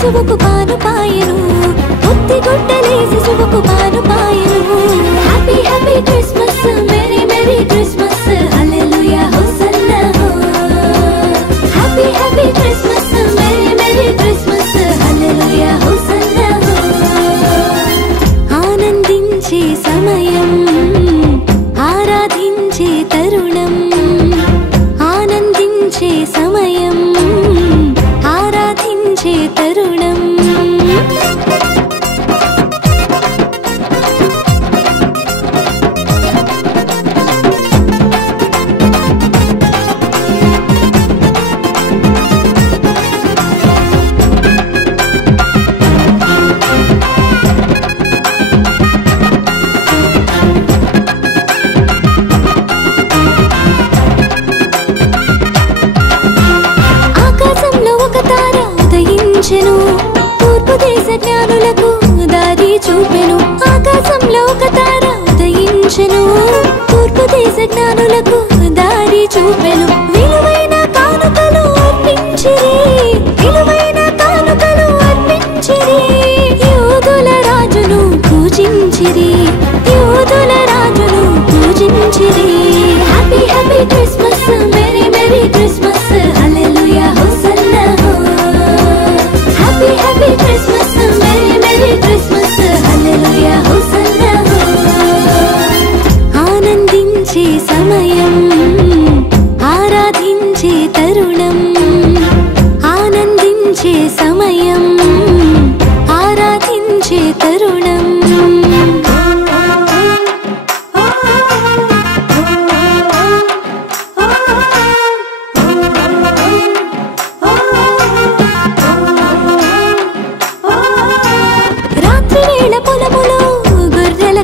శిశువుకు పాను పాయను ముత్తి గుడ్డలేసి శిశువుకు పాను పాయను happy happy Christmas merry merry Christmas హల్లెలూయా హోసన్నా happy happy Christmas merry merry Christmas హల్లెలూయా హోసన్నా ఆనందించే సమయం ఆరాధించే తరుణం ఆనందించే సమయం ఆరాధించే తరుణం తూర్పు దేశ జ్ఞానులకు దారి చూపెను ఆకాశంలో ఒక తార ఉదయించెను తూర్పు దేశ జ్ఞానులకు దారి చూపెను విలువైన కానుకలు అర్పించిరి విలువైన కానుకలు అర్పించిరి యూదుల రాజును పూజించిరి యూదుల రాజును పూజించిరి happy happy Christmas merry merry Christmas హల్లెలూయా హోసన్నా happy happy Christmas merry merry Christmas హల్లెలూయా హోసన్నా ఆనందించే సమయం ఆరాధించే తరుణం ఆనందించే సమయం ఆరాధించే తరుణం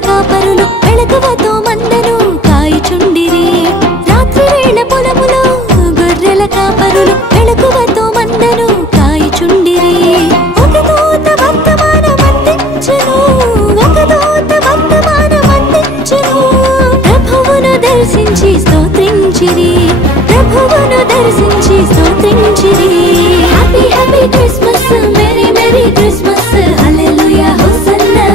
కాపరులు వెళకువతో మందను కాయిచుండిరి రాత్రి వేళ పొలములో గొర్రెల కాపరులు వెళకువతో మందను కాయిచుండిరి ఒక దూత వర్తమానం అందించెను ఒక దూత వర్తమానం అందించెను ప్రభువును దర్శించి స్తోత్రించిరి ప్రభువును దర్శించి స్తోత్రించిరి happy happy Christmas merry merry Christmas హల్లెలూయా హోసన్నా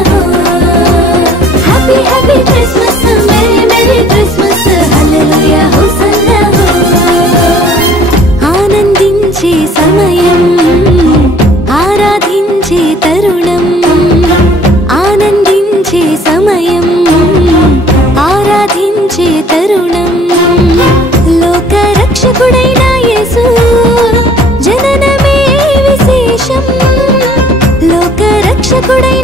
happy happy Christmas merry merry Christmas హల్లెలూయా హోసన్నా ఆనందించే సమయం ఆరాధించే తరుణం ఆనందించే సమయం ఆరాధించే తరుణం లోక రక్షకుడైన యేసు జననమే విశేషం లోక రక్షకుడైన